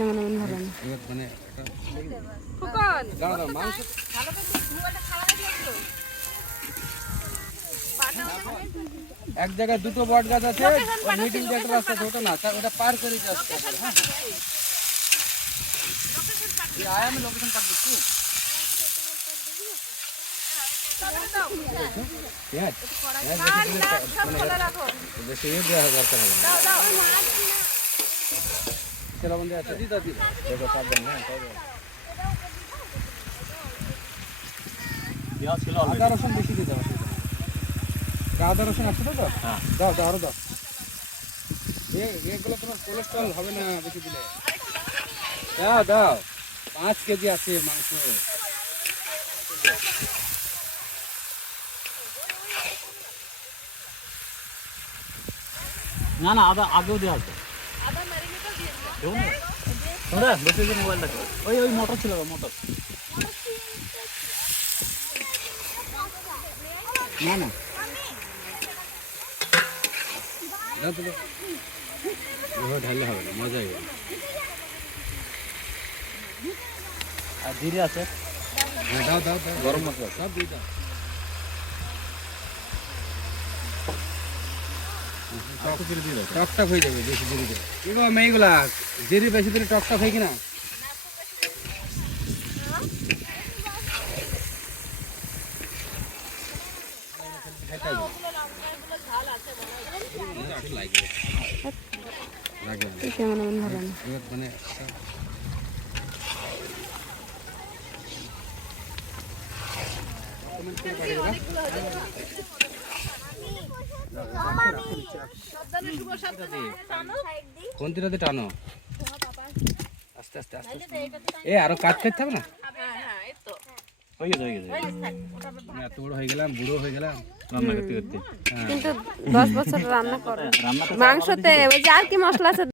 কেমন এমন ভালো না। মানে ফুকন দাও দাও মাংস ভালো করে মোবাইলটা খাওয়া লাগলো এক জায়গায় দুটো বট গাছ আছে, মিডিল দিয়ে একটা রাস্তা আছে, ওটা না ওটা পার করে যাচ্ছে। হ্যাঁ আয় আমি লোকেশন পার করছি। বেশি ইয়ে দেওয়া দরকার হবে না। চলো বন্ধু আছে দিদা দিদা দেখো সাবধান। হ্যাঁ আদা রসুন বেশি দিতে হবে। আদা রসুন আছে তো? দাও দাও আরো দাও। এগুলো তোমার কোলেস্ট্রল হবে না বেশি দিলে। দাও দাও 5 কেজি আছে মাংস। না না আদা আগেও দেওয়া আছে। তোমরা বসে যে মোবাইলটা ওই ওই মোটর ছিল মোটর। না না দাও তো ও ঢাললে হবে না, মজা হবে। আর জিরে আছে। হ্যাঁ দাও দাও দাও গরম মশলা সব দিয়ে দাও। টকটক হয়ে যাবে বেশি জিরে দিলে। কি গো মেয়েগুলা জিরে বেশি দিলে টকটক হয় কিনা? কেমন এমন ভালো না। মানে কোন দিকে টানো? আস্তে আস্তে আস্তে এ আরো কাজ করতে হবে না? হয়ে গেছে হয়ে গেছে। এত বড় হয়ে গেলাম, বুড়ো হয়ে গেলাম রান্না করতে করতে। কিন্তু 10 বছর রান্না করে রান্না মাংসতে ওই যে আর কি মশলা আছে